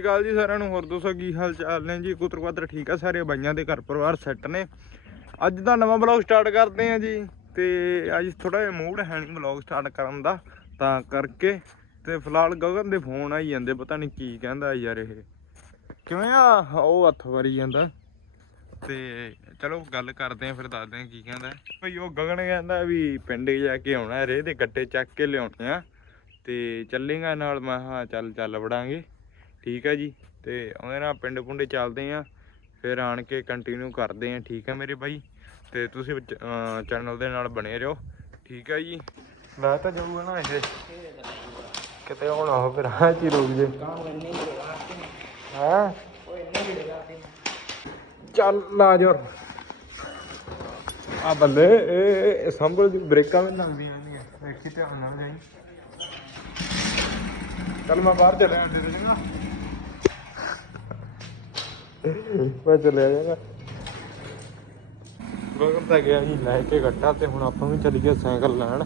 ਸਤਿ ਸ਼੍ਰੀ ਅਕਾਲ ਜੀ ਸਾਰਿਆਂ ਨੂੰ, ਹੋਰ ਦੋਸਤੋ ਕੀ ਹਾਲ ਚਾਲ ਨੇ ਜੀ? ਕੁਤਰ ਕੁਤਰ ਠੀਕ ਆ ਸਾਰੇ? ਬਾਈਆਂ ਦੇ ਘਰ ਪਰਿਵਾਰ ਸੈੱਟ ਨੇ। ਅੱਜ ਦਾ ਨਵਾਂ ਬਲੌਗ ਸਟਾਰਟ ਕਰਦੇ ਆ ਜੀ ਤੇ ਅੱਜ ਥੋੜਾ ਜਿਹਾ ਮੂਡ ਹੈ ਨਹੀਂ ਬਲੌਗ ਸਟਾਰਟ ਕਰਨ ਦਾ, ਤਾਂ ਕਰਕੇ ਤੇ ਫਿਲਹਾਲ ਗਗਨ ਦੇ ਫੋਨ ਆਈ ਜਾਂਦੇ, ਪਤਾ ਨਹੀਂ ਕੀ ਕਹਿੰਦਾ ਯਾਰ ਇਹ। ਕਿਵੇਂ ਆ? ਉਹ ਹੱਥ ਵਰੀ ਜਾਂਦਾ। ਤੇ ਚਲੋ ਗੱਲ ਕਰਦੇ ਆ, ਫਿਰ ਦੱਸਦੇ ਆ ਕੀ ਕਹਿੰਦਾ। ਭਈ ਉਹ ਗਗਨ ਕਹਿੰਦਾ ਵੀ ਪਿੰਡ ਜਾ ਕੇ ਆਉਣਾ ਰੇ ਦੇ ਗੱਟੇ ਚੱਕ ਕੇ ਲਿਆਉਣੇ ਆ। ਤੇ ਚੱਲੇਗਾ ਨਾਲ, ਮੈਂ ਹਾਂ, ਚੱਲ ਚੱਲ ਵੜਾਂਗੇ। ਠੀਕ ਹੈ ਜੀ, ਤੇ ਉਹਦੇ ਨਾਲ ਪਿੰਡ ਪੁੰਡੇ ਚੱਲਦੇ ਆ, ਫਿਰ ਆਣ ਕੇ ਕੰਟੀਨਿਊ ਕਰਦੇ ਆ, ਠੀਕ ਹੈ ਮੇਰੇ ਬਾਈ? ਤੇ ਤੁਸੀਂ ਚੈਨਲ ਦੇ ਨਾਲ ਬਣੇ ਰਹੋ, ਠੀਕ ਹੈ ਜੀ? ਮੈਂ ਤਾਂ ਜਾਊਗਾ ਨਾ ਇਹ। ਕਿਤੇ ਹੁਣ ਆਹ ਫਿਰ ਹਾਂ ਚੀ ਰੁਕ ਜੇ। ਹਾਂ? ਚੱਲ ਆ ਜਾ ਆ ਬੱਲੇ, ਇਹ ਸੰਭਲ ਦੀ ਬ੍ਰੇਕਾਂ ਵੀ ਲੱਗਦੀਆਂ ਨਹੀਂ ਵੇਖੀ ਧਿਆਨ ਨਾਲ ਜਾਈ। ਚੱਲ ਮੈਂ ਬਾਹਰ ਚੱਲਿਆ ਅੱਡੇ ਚੰਗਾ ਮੈਂ ਚੱਲਿਆ ਜਾਗਾ। ਗਗਨ ਤਾਂ ਗਿਆ ਜੀ ਲੈ ਕੇ ਗੱਟਾ ਤੇ ਹੁਣ ਆਪਾਂ ਵੀ ਚੱਲ ਗਏ ਸਾਈਕਲ ਲੈਣ।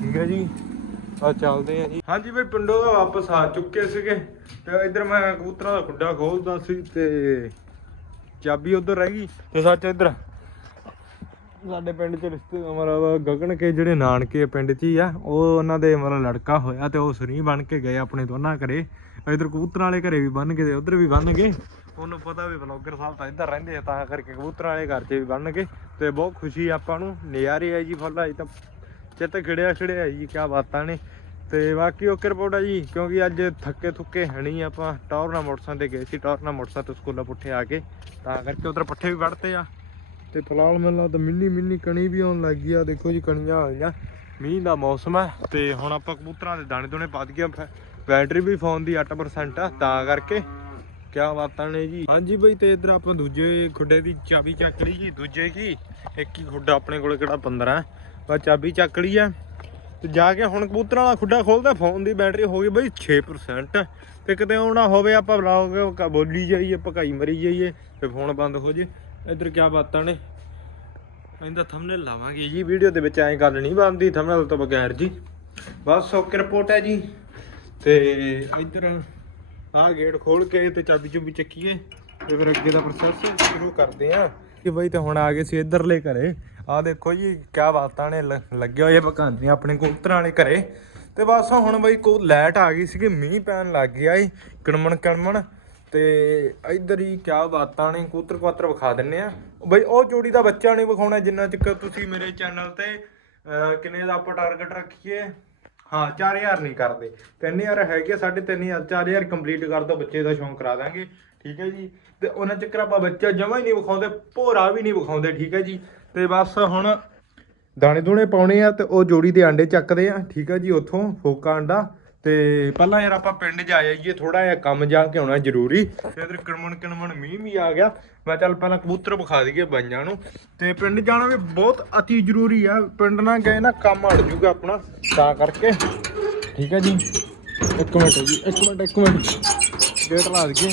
ਠੀਕ ਹੈ ਜੀ? ਆ ਚੱਲਦੇ ਆ ਜੀ। ਹਾਂਜੀ ਬਈ ਪਿੰਡੋਂ ਦਾ ਵਾਪਸ ਆ ਚੁੱਕੇ ਸੀਗੇ। ਤੇ ਇੱਧਰ ਮੈਂ ਕਬੂਤਰਾਂ ਦਾ ਖੁੱਡਾ ਖੋਲਦਾ ਸੀ ਤੇ ਚਾਬੀ ਉਧਰ ਰਹਿ ਗਈ। ਤੇ ਸੱਚ ਇੱਧਰ? ਸਾਡੇ ਪਿੰਡ ਚ ਰਿਸ਼ਤੇ ਮਤਲਬ ਗਗਨ ਕੇ ਜਿਹੜੇ ਨਾਨਕੇ ਪਿੰਡ ਚ ਹੀ ਆ ਉਹ ਉਹਨਾਂ ਦੇ ਮਤਲਬ ਲੜਕਾ ਹੋਇਆ ਤੇ ਉਹ ਸਰੀ ਬਣ ਕੇ ਗਏ ਆਪਣੇ ਦੋਨਾਂ ਘਰੇ। ਇਧਰ ਕਬੂਤਰਾਂ ਵਾਲੇ ਘਰੇ ਵੀ ਬੰਨ ਗਏ ਤੇ ਉਧਰ ਵੀ ਬੰਨ ਗਏ। ਤੁਹਾਨੂੰ ਪਤਾ ਵੀ ਬਲੌਗਰ ਸਾਹਿਬ ਤਾਂ ਇੱਧਰ ਰਹਿੰਦੇ ਆ, ਤਾਂ ਕਰਕੇ ਕਬੂਤਰਾਂ ਵਾਲੇ ਘਰ 'ਚ ਵੀ ਬੰਨ ਗਏ ਤੇ ਬਹੁਤ ਖੁਸ਼ੀ ਆਪਾਂ ਨੂੰ। ਨਜ਼ਾਰੇ ਆ ਜੀ ਫੁੱਲ, ਅਜੇ ਤਾਂ ਚਿੱਤ ਖਿੜਿਆ ਖਿੜਿਆ ਜੀ ਕੀ ਬਾਤਾਂ ਨੇ। ਤੇ ਬਾਕੀ ਓਕੇ ਰਿਪੋਰਟ ਆ ਜੀ, ਕਿਉਂਕਿ ਅੱਜ ਥੱਕੇ ਥੁੱਕੇ ਹਣੀ ਆਪਾਂ। ਟੌਰ ਨਾਲ ਮੋਟਰਸਾਈਕਲ ਤੇ ਗਏ ਸੀ, ਟੌਰ ਨਾਲ ਮੋਟਰਸਾਈਕਲ ਤੋਂ ਸਕੂਲਾਂ ਪੁੱਠੇ ਆ ਕੇ। ਤਾਂ ਕਰਕੇ ਉਧਰ ਪੱਠੇ ਵੀ ਵੜਤੇ ਆ। ਤੇ ਫਿਲਹਾਲ ਮੈਨੂੰ ਤਾਂ ਮਿੰਨੀ ਮਿੰਨੀ ਕਣੀ ਵੀ ਆਉਣ ਲੱਗ ਗਈ ਆ। ਦੇਖੋ ਜੀ ਕਣੀਆਂ ਆ ਗਈਆਂ, ਮੀਂਹ ਦਾ ਮੌਸਮ ਹੈ ਤੇ ਹੁਣ ਆਪਾਂ ਕਬੂਤਰਾਂ ਦੇ ਦਾਣੇ ਦੋਨੇ ਪਾ ਦਈਏ ਬੈਟਰੀ ਵੀ ਫੋਨ ਦੀ 8% ਆ। ਤਾਂ ਕਰਕੇ ਕਿਆ ਬਾਤਾਂ ਨੇ ਜੀ? ਹਾਂਜੀ ਬਈ, ਤੇ ਇਧਰ ਆਪਾਂ ਦੂਜੇ ਖੁੱਡੇ ਦੀ ਚਾਬੀ ਚੱਕ ਲਈ ਜੀ, ਦੂਜੇ ਕੀ? ਇੱਕ ਹੀ ਖੁੱਡਾ ਆਪਣੇ ਕੋਲ, ਕਿਹੜਾ 15 ਬਸ ਚਾਬੀ ਚੱਕ ਲਈ ਆ। ਤੇ ਜਾ ਕੇ ਹੁਣ ਕਬੂਤਰਾਂ ਵਾਲਾ ਖੁੱਡਾ ਖੋਲਦਾ, ਫੋਨ ਦੀ ਬੈਟਰੀ ਹੋ ਗਈ ਬਈ 6% ਤੇ ਕਿਤੇ ਆਉਣਾ ਹੋਵੇ, ਆਪਾਂ ਬਲੌਗ ਬੋਲੀ ਜਾਈਏ ਭਕਾਈ ਮਰੀ ਜਾਈਏ, ਤੇ ਫੋਨ ਬੰਦ ਹੋ ਜੇ। ਇੱਧਰ ਕਿਆ ਬਾਤਾਂ ਨੇ? ਇਹਦਾ ਥੰਬਨੇਲ ਲਾਵਾਂਗੇ ਜੀ, ਵੀਡੀਓ ਦੇ ਵਿੱਚ ਐਂ ਗੱਲ ਨਹੀਂ ਬਣਦੀ ਥੰਬਨੇਲ ਤੋਂ ਬਗੈਰ ਜੀ। ਬਸ, ਓਕੇ ਰਿਪੋਰਟ ਹੈ ਜੀ। ਤੇ ਇੱਧਰ ਆਹ ਗੇਟ ਖੋਲ ਕੇ ਤੇ ਚਾਬੀ ਚੁਬੀ ਚੱਕੀਏ ਤੇ ਫਿਰ ਅੱਗੇ ਦਾ ਪ੍ਰੋਸੈਸ ਸ਼ੁਰੂ ਕਰਦੇ ਆ ਕਿ ਬਈ ਤੇ ਹੁਣ ਆ ਗਏ ਸੀ ਇੱਧਰਲੇ ਘਰੇ। ਆਹ ਦੇਖੋ ਜੀ, ਕਿਆ ਬਾਤਾਂ ਨੇ ਲ- ਲੱਗੇ ਹੋਏ ਭਕਾਂਦੇ ਆਪਣੇ ਕਬੂਤਰਾਂ ਵਾਲੇ ਘਰੇ। ਤੇ ਬਸ ਹੁਣ ਬਈ ਕੋ ਲਾਈਟ ਆ ਗਈ ਸੀਗੀ, ਮੀਂਹ ਪੈਣ ਲੱਗ ਗਿਆ ਏ, ਕਣਮਣ ਕਣਮਣ। ਤੇ ਇੱਧਰ ਹੀ ਕਿਆ ਬਾਤਾਂ ਨੇ ਕੂਤਰ ਕਬੂਤਰ ਵਿਖਾ ਦਿੰਨੇ ਆ ਬਈ ਉਹ ਜੋੜੀ ਦਾ ਬੱਚਾ ਨਹੀਂ ਵਿਖਾਉਣਾ, ਜਿੰਨਾ ਚਿਰ ਤੁਸੀਂ ਮੇਰੇ ਚੈਨਲ ਤੇ ਕਿੰਨੇ ਦਾ ਆਪਾਂ ਟਾਰਗੇਟ ਰੱਖੀਏ। ਹਾਂ 4000 ਨਹੀਂ ਕਰਦੇ। 3000 ਹੈਗੇ ਸਾਡੇ 3000 4000 ਕੰਪਲੀਟ ਕਰ ਦੋ, ਬੱਚੇ ਦਾ ਸ਼ੌਂਕ ਕਰਾ ਦਾਂਗੇ। ਠੀਕ ਹੈ ਜੀ? ਤੇ ਉਹਨਾਂ ਚੱਕਰ ਆਪਾਂ ਬੱਚਾ ਜਮਾ ਹੀ ਨਹੀਂ ਵਿਖਾਉਂਦੇ, ਭੋਰਾ ਵੀ ਨਹੀਂ ਵਿਖਾਉਂਦੇ, ਠੀਕ ਹੈ ਜੀ? ਤੇ ਬਸ ਹੁਣ ਦਾਣੇ ਦੂਣੇ ਪਾਉਣੇ ਆ ਤੇ ਉਹ ਜੋੜੀ ਦੇ ਆਂਡੇ ਚੱਕਦੇ ਆ, ਠੀਕ ਹੈ ਜੀ? ਉੱਥੋਂ ਫੋਕਾ ਆਂਡਾ ਤੇ ਪਹਿਲਾਂ ਯਾਰ ਆਪਾਂ ਪਿੰਡ ਜਾ ਜਾਈਏ ਥੋੜਾ ਜਿਹਾ ਕੰਮ ਜਾ ਕੇ ਆਉਣਾ ਜ਼ਰੂਰੀ। ਤੇ ਇਧਰ ਕਣਮਣ ਕਣਮਣ ਮੀਂਹ ਵੀ ਆ ਗਿਆ। ਮੈਂ ਚੱਲ ਪਹਿਲਾਂ ਕਬੂਤਰ ਵਿਖਾ ਦਈਏ ਬੰਜਾਂ ਨੂੰ। ਤੇ ਪਿੰਡ ਜਾਣਾ ਵੀ ਬਹੁਤ ਅਤੀ ਜ਼ਰੂਰੀ ਆ। ਪਿੰਡ ਨਾ ਗਏ ਨਾ ਕੰਮ ਅੜ ਜੂਗਾ ਆਪਣਾ, ਤਾਂ ਕਰਕੇ। ਠੀਕ ਹੈ ਜੀ? ਇੱਕ ਮਿੰਟ ਜੀ, ਇੱਕ ਮਿੰਟ ਇੱਕ ਮਿੰਟ। ਗੇਟ ਲਾ ਦਈਏ।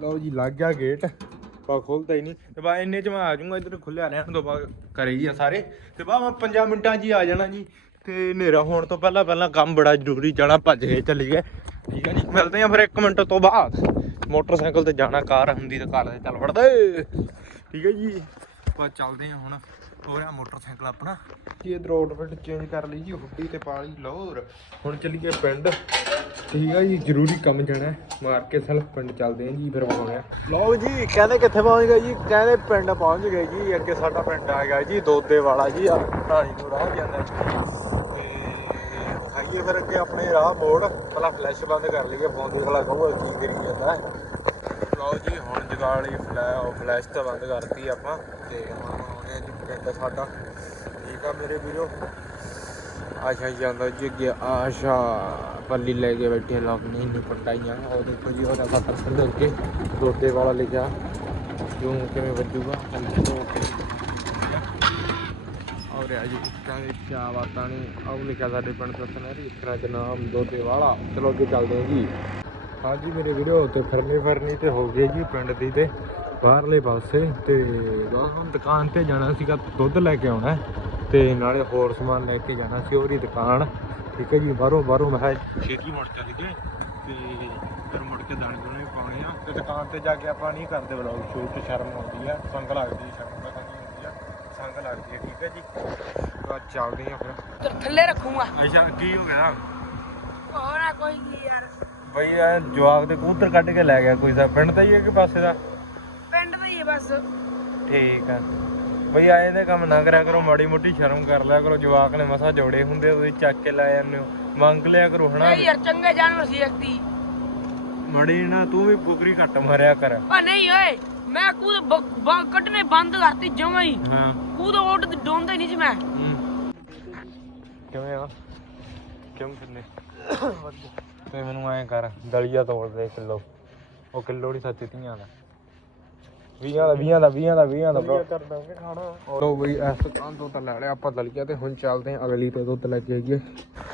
ਲਓ ਜੀ, ਲੱਗ ਗਿਆ ਗੇਟ। ਪਾ ਖੋਲਦਾ ਹੀ ਨਹੀਂ। ਤੇ ਬਾ ਇੰਨੇ ਚ ਮੈਂ ਆ ਜਾਊਂਗਾ, ਇੱਧਰ ਖੁੱਲਿਆ ਰਹਿਣ ਦੋ ਬਾਅਦ ਕਰੇ ਹੀ ਆ ਸਾਰੇ। ਤੇ ਬਾ ਮੈਂ 5 ਮਿੰਟਾਂ ਜੀ ਆ ਜਾਣਾ ਜੀ। ਤੇ ਹਨੇਰਾ ਹੋਣ ਤੋਂ ਪਹਿਲਾਂ ਪਹਿਲਾਂ ਕੰਮ ਬੜਾ ਜ਼ਰੂਰੀ, ਜਾਣਾ ਭੱਜ ਕੇ ਚੱਲੀ ਗਏ ਠੀਕ ਹੈ ਜੀ, ਮਿਲਦੇ ਆ ਫਿਰ 1 ਮਿੰਟ ਤੋਂ ਬਾਅਦ। ਮੋਟਰਸਾਈਕਲ ਤੇ ਜਾਣਾ, ਕਾਰ ਹੁੰਦੀ ਤਾਂ ਕਾਰ ਤੇ ਚੱਲ ਵੜਦੇ। ਠੀਕ ਹੈ ਜੀ, ਆਪਾਂ ਚੱਲਦੇ ਆ ਹੁਣ। ਹੋ ਰਿਹਾ ਮੋਟਰਸਾਈਕਲ ਆਪਣਾ। ਜੀ ਇਧਰ ਆਊਟਫਿਟ ਚੇਂਜ ਕਰ ਲਈ ਜੀ ਹੁੱਡੀ ਤੇ ਪਾ ਲਈ ਲੋਰ ਹੁਣ ਚੱਲੀਏ ਪਿੰਡ। ਠੀਕ ਹੈ ਜੀ, ਜ਼ਰੂਰੀ ਕੰਮ ਜਾਣਾ ਮਾਰ ਕੇ ਸੈਲਫ ਪਿੰਡ ਚੱਲਦੇ ਆ ਜੀ, ਫਿਰ ਆਉਣੇ ਲਓ ਜੀ, ਕਹਿੰਦੇ ਕਿੱਥੇ ਪਹੁੰਚ ਗਏ ਜੀ? ਕਹਿੰਦੇ ਪਿੰਡ ਪਹੁੰਚ ਗਏ ਜੀ, ਅੱਗੇ ਸਾਡਾ ਪਿੰਡ ਆ ਗਿਆ ਜੀ ਦੋਦੇ ਵਾਲਾ ਜੀ ਆ ਢਾਣੀ ਨੂੰ ਰਾਹ ਜਾਂਦਾ ਤੇ ਫਿਰ ਅੱਗੇ ਆਪਣੇ ਰਾਹ ਮੋੜ, ਪਹਿਲਾਂ ਫਲੈਸ਼ ਬੰਦ ਕਰ ਲਈਏ ਫੋਨ ਦੇ ਖਲਾ ਕਹੂਗਾ ਕੀ ਕਰੀ ਜਾਂਦਾ ਲਓ ਜੀ, ਹੁਣ ਜਗਾਲੀ ਫਲੈਸ਼ ਤਾਂ ਬੰਦ ਕਰਤੀ ਆਪਾਂ। ਤੇ ਹੁਣ ਆਉਣੇ ਆ ਜੀ ਪਿੰਡ ਸਾਡਾ। ਠੀਕ ਆ ਮੇਰੇ ਵੀਰੋ? ਆਸ਼ਾ ਜਾਂਦਾ ਜੀ ਅੱਗੇ, ਆਸ਼ਾ ਪੱਲੀ ਲੈ ਕੇ ਬੈਠੇ ਲੋਕ ਨਹੀਂ ਨਹੀਂ ਪਟਾਈਆਂ। ਉਹ ਦੇਖੋ ਜੀ, ਉਹਦਾ ਖਾਤਰ ਸੰਦ ਅੱਗੇ ਦੋਦੇ ਵਾਲਾ ਲਿਖਿਆ। ਕਿਉਂ, ਕਿਵੇਂ ਵੱਜੂਗਾ? ਔਰ ਆ ਜੀ ਕਹਿੰਦੇ ਕਿਆ ਬਾਤਾਂ ਨੇ? ਆਹ ਲਿਖਿਆ ਸਾਡੇ ਪਿੰਡ ਦਾ ਸੁਨਹਿਰੀ ਇਤਨਾ ਚ ਨਾਮ ਦੋਦੇ ਵਾਲਾ। ਚਲੋ ਅੱਗੇ ਚੱਲਦੇ ਹਾਂ ਜੀ। ਹਾਂਜੀ, ਮੇਰੇ ਵੀਡੀਓ ਤੇ ਫਰਨੀ ਫਰਨੀ ਤੇ ਹੋ ਗਈ ਜੀ ਪਿੰਡ ਦੀ ਤੇ ਬਾਹਰਲੇ ਪਾਸੇ ਤੇ ਬਸ ਹੁਣ ਦੁਕਾਨ ਤੇ ਜਾਣਾ ਸੀਗਾ, ਦੁੱਧ ਲੈ ਕੇ ਆਉਣਾ ਹੈ ਤੇ ਨਾਲੇ ਹੋਰ ਸਮਾਨ ਲੈ ਕੇ ਜਾਣਾ ਸੀ, ਉਹਦੀ ਦੁਕਾਨ। ਠੀਕ ਹੈ ਜੀ, ਬਾਹਰੋਂ ਬਾਹਰੋਂ ਮੈਂ ਕਿਹਾ ਛੇਤੀ ਮੁੜ ਚੱਲ ਗਏ ਤੇ ਫਿਰ ਮੁੜ ਕੇ ਦਾਣੇ ਦੂਣੇ ਵੀ ਪਾਉਣੇ ਆ। ਤੇ ਦੁਕਾਨ ਤੇ ਜਾ ਕੇ ਆਪਾਂ ਨਹੀਂ ਕਰਦੇ ਵਲੌਗ ਸ਼ੂਟ ਤੇ ਸ਼ਰਮ ਆਉਂਦੀ ਆ। ਸੰਗ ਲੱਗਦੀ ਸ਼ਰਮ ਪਤਾ ਨਹੀਂ ਹੁੰਦੀ ਆ। ਸੰਗ ਲੱਗਦੀ ਹੈ ਠੀਕ ਹੈ ਜੀ। ਤਾਂ ਚੱਲਦੇ ਆ ਫਿਰ। ਤੇ ਥੱਲੇ ਰੱਖੂਗਾ। ਅੱਛਾ ਕੀ ਹੋ ਗਿਆ? ਹੋਰ ਨਾ ਕੋਈ ਨਹੀਂ ਯਾਰ। ਬਈ ਇਹ ਜਵਾਕ ਦੇ ਕਬੂਤਰ ਕੱਢ ਕੇ ਲੈ ਗਿਆ ਕੋਈ ਸਾ ਪਿੰਡ ਦਾ ਹੀ ਹੈ ਕਿ ਪਾਸੇ ਦਾ? ਪਿੰਡ ਦਾ ਹੀ ਹੈ ਬਸ। ਠੀਕ ਆ। ਬਈ ਆਏ ਦੇ ਕੰਮ ਨਾ ਕਰਿਆ ਕਰੋ ਮਾੜੀ ਮੋਟੀ ਸ਼ਰਮ ਕਰ ਲਿਆ ਕਰੋ। ਜਵਾਕ ਨੇ ਮਸਾ ਜੋੜੇ ਹੁੰਦੇ ਤੁਸੀਂ ਚੱਕ ਕੇ ਲੈ ਜਾਂਦੇ ਹੋ। ਮੰਗ ਲਿਆ ਕਰੋ ਹਨਾ? ਨਹੀਂ ਯਾਰ ਚੰਗੇ ਜਾਨਵਰ ਸੀ ਇੱਕ ਮੜੀ ਨਾ ਤੂੰ ਵੀ ਬੁਗਰੀ ਘੱਟ ਮਾਰਿਆ ਕਰ। ਆ ਨਹੀਂ ਓਏ ਮੈਂ ਕੂਦ ਕੱਢਣੇ ਬੰਦ ਕਰਤੀ ਜਮਾਂ ਹੀ। ਹਾਂ। ਕੂਦ ਉੱਡ ਡੋਂਦਾ ਹੀ ਨਹੀਂ ਸੀ ਮੈਂ। ਕਿਵੇਂ ਆ? ਕਿਉਂ ਫਿਰਨੇ ਤੇ ਮੈਨੂੰ ਐਂ ਕਰ, ਦਲੀਆ ਤੋੜ ਦੇ ਕਿਲੋ। ਉਹ ਕਿਲੋ ਨਹੀਂ ਸੱਚ ਧੀਆਂ ਦਾ। 20 ਦਾ 20 ਦਾ 20 ਦਾ 20 ਦਾ ਬ్రో ਕਰ ਦਾਂਗੇ ਖਾਣਾ। ਲੋ ਬਈ ਇਸ ਦੁਕਾਨ ਤੋਂ ਤਾਂ ਲੈ ਲਿਆ ਆਪਾਂ ਦਲੀਆ ਤੇ ਹੁਣ ਚੱਲਦੇ ਆਂ ਅਗਲੀ ਤੇ ਦੁੱਧ ਲੈ ਕੇ ਆਈਏ।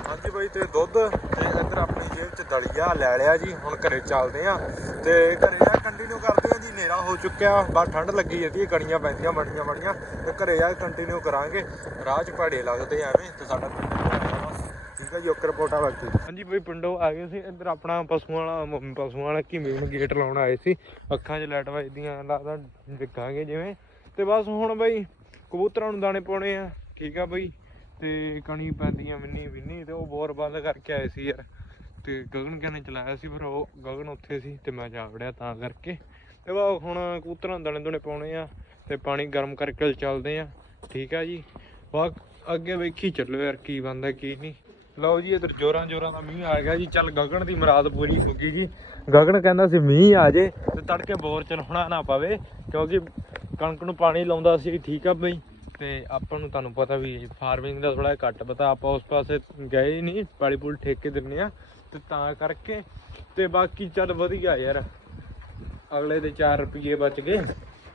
ਹਾਂਜੀ ਬਾਈ ਤੇ ਦੁੱਧ ਤੇ ਇੱਧਰ ਆਪਣੀ ਜੇਬ 'ਚ ਦਲੀਆ ਲੈ ਲਿਆ ਜੀ ਹੁਣ ਘਰੇ ਚੱਲਦੇ ਆਂ ਤੇ ਘਰੇ ਆ ਕੰਟੀਨਿਊ ਕਰਦੇ ਆਂ ਜੀ ਹਨੇਰਾ ਹੋ ਚੁੱਕਿਆ ਬਾ ਠੰਡ ਲੱਗੀ ਜਾਂਦੀ ਹੈ ਕਣੀਆਂ ਪੈਂਦੀਆਂ ਬੜੀਆਂ ਬੜੀਆਂ ਤੇ ਘਰੇ ਆ ਕੰਟੀਨਿਊ ਕਰਾਂਗੇ ਰਾਹ 'ਚ ਪਹਾੜੇ ਲੱਗਦੇ ਐਵੇਂ ਤੇ ਸਾਡਾ ਠੀਕ ਹੈ ਜੀ ਓਕੇ ਰਿਪੋਰਟ ਹਾਂਜੀ ਬਈ, ਪਿੰਡੋਂ ਆ ਗਏ ਸੀ, ਇੱਧਰ ਆਪਣਾ ਪਸ਼ੂਆਂ ਵਾਲਾ ਪਸ਼ੂਆਂ ਵਾਲਾ ਕੀ ਮੇਨ ਗੇਟ ਲਾਉਣ ਆਏ ਸੀ। ਅੱਖਾਂ 'ਚ ਲਾਈਟ ਵੱਜਦੀਆਂ ਲੱਗਦਾ ਵਿਕਾਂਗੇ ਜਿਵੇਂ। ਤੇ ਬਸ ਹੁਣ ਬਈ, ਕਬੂਤਰਾਂ ਨੂੰ ਦਾਣੇ ਪਾਉਣੇ ਆ, ਠੀਕ ਆ ਬਈ। ਤੇ ਕਣੀ ਪੈਂਦੀਆਂ ਮਿੰਨੀ ਵਿੰਨੀ ਤੇ ਉਹ ਬੋਰ ਬੰਦ ਕਰਕੇ ਆਏ ਸੀ ਯਾਰ। ਤੇ ਗਗਨ ਕਹਿੰਨੇ ਚਲਾਇਆ ਸੀ, ਫਿਰ ਉਹ ਗਗਨ ਉੱਥੇ ਸੀ, ਤੇ ਮੈਂ ਜਾ ਵੜਿਆ ਤਾਂ ਕਰਕੇ। ਤੇ ਬਾ ਹੁਣ ਕਬੂਤਰਾਂ ਨੂੰ ਦਾਣੇ ਦੁਣੇ ਪਾਉਣੇ ਆ, ਤੇ ਪਾਣੀ ਗਰਮ ਕਰਕੇ ਚੱਲਦੇ ਆ, ਠੀਕ ਆ ਜੀ। ਬਾ ਅੱਗੇ ਵੇਖੀ ਚੱਲੋ ਯਾਰ, ਕੀ ਬੰਦਾ ਕੀ ਨਹੀਂ। ਲਓ ਜੀ, ਇਧਰ ਜੋਰਾਂ ਜੋਰਾਂ ਦਾ ਮੀਂਹ ਆ ਗਿਆ ਜੀ। ਚੱਲ ਗਗਨ ਦੀ ਮੁਰਾਦ ਪੂਰੀ ਹੋ ਗਈ ਜੀ। ਗਗਨ ਕਹਿੰਦਾ ਸੀ ਮੀਂਹ ਆ ਜੇ ਤੇ ਤੜਕੇ ਬੋਰ ਚ ਨਹਾਉਣਾ ਨਾ ਪਵੇ, ਕਿਉਂਕਿ ਕਣਕ ਨੂੰ ਪਾਣੀ ਲਾਉਂਦਾ ਸੀ, ਠੀਕ ਆ ਬਈ। ਤੇ ਆਪਾਂ ਨੂੰ ਤੁਹਾਨੂੰ ਪਤਾ ਵੀ ਫਾਰਮਿੰਗ ਦਾ ਥੋੜਾ ਘੱਟ ਪਤਾ, ਆਪਾਂ ਉਸ ਪਾਸੇ ਗਏ ਨਹੀਂ, ਪਾਲੀ ਪੂਲ ਠੇਕੇ ਦਿੰਨੇ ਆ। ਤੇ ਤਾਂ ਕਰਕੇ, ਤੇ ਬਾਕੀ ਚੱਲ ਵਧੀਆ ਯਾਰ। ਅਗਲੇ ਦੇ 4 ਰੁਪਏ ਬਚ ਗਏ।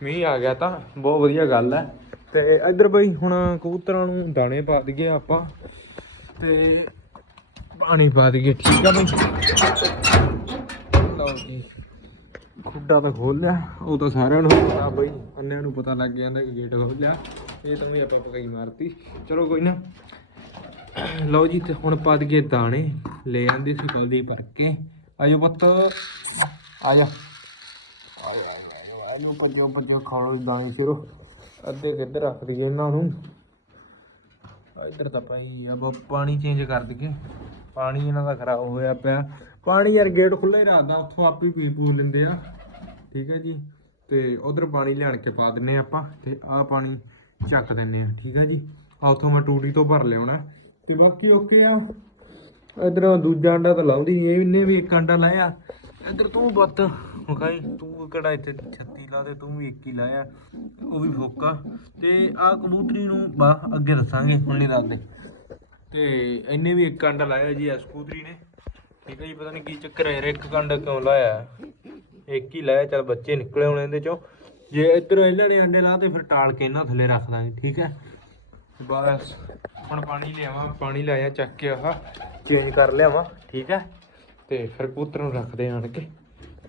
ਮੀਂਹ ਆ ਗਿਆ ਤਾਂ, ਬਹੁਤ ਵਧੀਆ ਗੱਲ ਹੈ ਤੇ ਇੱਧਰ ਬਈ ਹੁਣ ਕਬੂਤਰਾਂ ਨੂੰ ਦਾਣੇ ਪਾ ਦਈਏ ਆਪਾਂ। ਤੇ ਪਾਣੀ ਪਾ ਦਈਏ, ਠੀਕ ਆ ਬਈ। ਲਓ ਜੀ, ਖੁੱਡਾ ਤਾਂ ਖੋਲ ਲਿਆ, ਉਹ ਤਾਂ ਸਾਰਿਆਂ ਨੂੰ ਪਤਾ ਬਈ, ਅੰਨਿਆਂ ਨੂੰ ਪਤਾ ਲੱਗ ਜਾਂਦਾ ਕਿ ਗੇਟ ਖੋਲ ਲਿਆ। ਇਹ ਤਾਂ ਵੀ ਆਪਾਂ ਪਕਾਈ ਮਾਰਤੀ। ਚਲੋ ਕੋਈ ਨਾ, ਲਓ ਜੀ, ਤੇ ਹੁਣ ਪਾ ਦਈਏ ਦਾਣੇ। ਲੈ ਆਂਦੀ ਸੀ ਦੀ ਭਰ ਕੇ। ਆਜੋ ਪੁੱਤ। ਆਜਾ ਆਜਾ ਆਜਾ ਇਹਨੂੰ ਪੱਜੋ ਪੱਜੋ ਖਾਓ ਦਾਣੇ ਸਿਰੋ। ਅੱਧੇ ਕਿੱਧਰ ਰੱਖ ਦਈਏ ਇਹਨਾਂ ਨੂੰ। ਇੱਧਰ ਤਾਂ ਭਾਈ ਬ, ਪਾਣੀ ਚੇਂਜ ਕਰ ਦਈਏ। ਪਾਣੀ ਇਹਨਾਂ ਦਾ ਖਰਾਬ ਹੋਇਆ ਪਿਆ। ਪਾਣੀ ਯਾਰ ਗੇਟ ਖੁੱਲ੍ਹਾ ਹੀ ਰੱਖਦਾ ਉੱਥੋਂ ਆਪ ਹੀ ਪੀ ਪੂ ਲੈਂਦੇ ਆ। ਠੀਕ ਹੈ ਜੀ? ਤੇ ਉਧਰ ਪਾਣੀ ਲਿਆਣ ਕੇ ਪਾ ਦਿੰਨੇ ਆ ਆਪਾਂ, ਤੇ ਆਹ ਪਾਣੀ ਚੱਕ ਦਿੰਨੇ ਆ। ਠੀਕ ਹੈ ਜੀ? ਆ ਉੱਥੋਂ ਮੈਂ ਟੂਟੀ ਤੋਂ ਭਰ ਲਿਆਉਣਾ। ਤੇ ਬਾਕੀ ਓਕੇ ਆ। ਇਧਰ ਦੂਜਾ ਅੰਡਾ ਤਾਂ ਲਾਉਂਦੀ ਨਹੀਂ ਇਹਨੇ ਵੀ ਇੱਕ ਅੰਡਾ ਲਾਇਆ। ਇੱਧਰ ਤੂੰ ਬੱਤ। ਮੁਕਾਈ ਤੂੰ ਕਿਹੜਾ ਇੱਥੇ 36 ਲਾ ਤੇ ਤੂੰ ਵੀ 21 ਲਾਇਆ। ਉਹ ਵੀ ਫੋਕਾ। ਤੇ ਆ ਕਬੂਤਰੀ ਨੂੰ ਬਾ, ਅੱਗੇ ਦੱਸਾਂਗੇ ਹੁਣ ਨਹੀਂ ਦੱਸਦੇ। ਤੇ ਇਹਨੇ ਵੀ ਇੱਕ ਅੰਡਾ ਲਾਇਆ ਜੀ ਇਸ ਕਬੂਤਰੀ ਨੇ। ਠੀਕ ਹੈ ਜੀ, ਪਤਾ ਨਹੀਂ ਕੀ ਚੱਕਰ ਹੈ ਯਾਰ ਇੱਕ ਅੰਡਾ ਕਿਉਂ ਲਾਇਆ? ਇੱਕ ਹੀ ਲਾਇਆ, ਚਲ ਬੱਚੇ ਨਿਕਲੇ ਹੋਣੇ ਇਹਦੇ ਚੋਂ। ਜੇ ਇੱਧਰ ਇਹਨਾਂ ਨੇ ਅੰਡੇ ਲਾ ਤੇ ਫਿਰ ਟਾਲ ਕੇ ਇਹਨਾਂ ਥੱਲੇ ਰੱਖ ਦਾਂਗੇ, ਠੀਕ ਹੈ? ਬਸ, ਹੁਣ ਪਾਣੀ ਲਿਆਵਾਂ, ਪਾਣੀ ਲਾਇਆ, ਚੱਕ ਕੇ ਆਹ ਚੇਂਜ ਕਰ ਲਿਆਵਾਂ, ਠੀਕ ਹੈ? ਤੇ ਫਿਰ ਕਬੂਤਰ ਨੂੰ ਰੱਖਦੇ ਆਣ ਕੇ।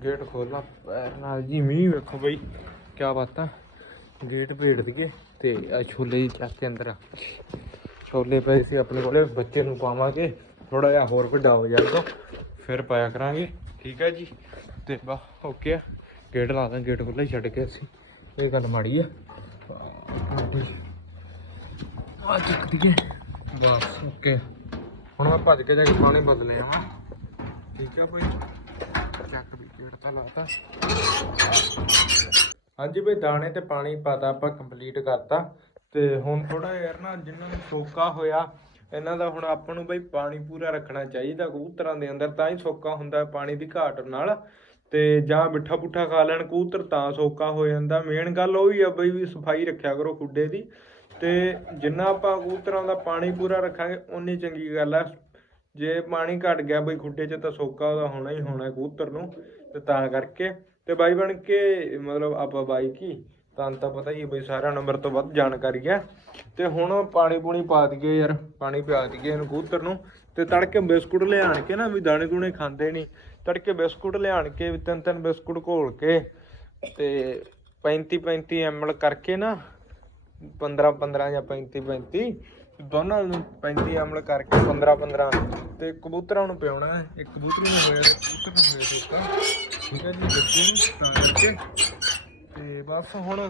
ਗੇਟ ਖੋਲਣਾ ਪੈਰ ਨਾਲ ਜੀ ਮੀਂਹ ਵੇਖੋ ਬਈ ਕੀ ਬਾਤਾਂ ਗੇਟ ਭੇੜ ਦਈਏ ਤੇ ਆ ਛੋਲੇ ਜੀ ਚੱਕ ਕੇ ਅੰਦਰ ਛੋਲੇ ਪਏ ਸੀ ਆਪਣੇ ਕੋਲੇ, ਬੱਚੇ ਨੂੰ ਪਾਵਾਂਗੇ ਥੋੜਾ ਜਿਹਾ ਹੋਰ ਵੱਡਾ ਹੋ ਜਾਏ ਤਾਂ, ਫਿਰ ਪਾਇਆ ਕਰਾਂਗੇ। ਠੀਕ ਹੈ ਜੀ? ਤੇ ਬਾ, ਓਕੇ ਆ। ਗੇਟ ਲਾ ਦਾਂ, ਗੇਟ ਖੁੱਲ੍ਹਾ ਹੀ ਛੱਡ ਕੇ ਅਸੀਂ। ਇਹ ਗੱਲ ਮਾੜੀ ਆ। ਆ ਚੱਕ ਦਈਏ। ਬਸ, ਓਕੇ ਹੁਣ ਮੈਂ ਭੱਜ ਕੇ ਜਾ ਕੇ ਪਾਣੀ ਬਦਲੇ ਆਵਾਂ। ਠੀਕ ਆ ਭਾਈ ਚੱਕ ਵੀ ਗੇਟ ਤਾਂ ਲਾਤਾ। ਹਾਂਜੀ ਭਾਈ ਦਾਣੇ ਤੇ ਪਾਣੀ ਪਾਤਾ ਆਪਾਂ ਕੰਪਲੀਟ ਕਰਤਾ। ਤੇ ਹੁਣ ਥੋੜਾ ਯਾਰ ਨਾ ਜਿੰਨਾਂ ਨੂੰ ਸੋਕਾ ਹੋਇਆ, ਇਹਨਾਂ ਦਾ ਹੁਣ ਆਪਾਂ ਨੂੰ ਬਈ ਪਾਣੀ ਪੂਰਾ ਰੱਖਣਾ ਚਾਹੀਦਾ ਕਬੂਤਰਾਂ ਦੇ ਅੰਦਰ, ਤਾਂ ਹੀ ਸੋਕਾ ਹੁੰਦਾ ਪਾਣੀ ਦੀ ਘਾਟ ਨਾਲ। ਤੇ ਜਾਂ ਮਿੱਠਾ ਪੁੱਠਾ ਖਾ ਲੈਣ ਕਬੂਤਰ, ਤਾਂ ਸੋਕਾ ਹੋ ਜਾਂਦਾ। ਮੇਨ ਗੱਲ ਉਹ ਹੀ ਆ ਬਈ ਵੀ ਸਫ਼ਾਈ ਰੱਖਿਆ ਕਰੋ ਖੁੱਡੇ ਦੀ। ਤੇ ਜਿੰਨਾ ਆਪਾਂ ਕਬੂਤਰਾਂ ਦਾ ਪਾਣੀ ਪੂਰਾ ਰੱਖਾਂਗੇ, ਓਨੀ ਚੰਗੀ ਗੱਲ ਆ। ਜੇ ਪਾਣੀ ਘਟ ਗਿਆ ਬਈ ਖੁੱਡੇ 'ਚ ਤਾਂ ਸੋਕਾ ਉਹਦਾ ਹੋਣਾ ਹੀ ਹੋਣਾ ਕਬੂਤਰ ਨੂੰ, ਤੇ ਤਾਂ ਕਰਕੇ। ਤੇ ਬਾਈ ਬਣ ਕੇ ਮਤਲਬ ਆਪਾਂ ਬਾਈ ਕੀ, ਤਾਂ ਤਾਂ ਪਤਾ ਹੀ ਬਈ ਸਾਰਾ ਨੰਬਰ ਤੋਂ ਵੱਧ ਜਾਣਕਾਰੀ ਹੈ। ਤੇ ਹੁਣ ਪਾਣੀ ਪੂਣੀ ਪਾ ਦਈਏ ਯਾਰ, ਪਾਣੀ ਪਿਆ ਦਈਏ ਇਹਨੂੰ ਕਬੂਤਰ ਨੂੰ। ਤੇ ਤੜਕੇ ਬਿਸਕੁਟ ਲਿਆਣ ਕੇ ਨਾ ਵੀ ਦਾਣੇ ਦੂਣੇ ਖਾਂਦੇ ਨਹੀਂ। ਤੜਕੇ ਬਿਸਕੁਟ ਲਿਆਣ ਕੇ ਵੀ ਤਿੰਨ ਤਿੰਨ ਬਿਸਕੁਟ ਘੋਲ ਕੇ ਤੇ 35 35 ml ਕਰਕੇ ਨਾ 15 15 ਜਾਂ 35 35 ਦੋਨਾਂ ਨੂੰ 35 ਅਮਲ ਕਰਕੇ 15 15 ਤੇ ਕਬੂਤਰਾਂ ਨੂੰ ਪਿਆਉਣਾ ਹੈ। ਇੱਕ ਕਬੂਤਰੀ ਨੂੰ ਹੋਇਆ ਤੇ ਕਬੂਤਰ ਨੂੰ ਹੋਇਆ ਦਿੱਤਾ ਠੀਕ ਹੈ ਜੀ, ਬੱਚੇ ਨੂੰ ਤਾਂ ਕਰਕੇ। ਤੇ ਬਸ ਹੁਣ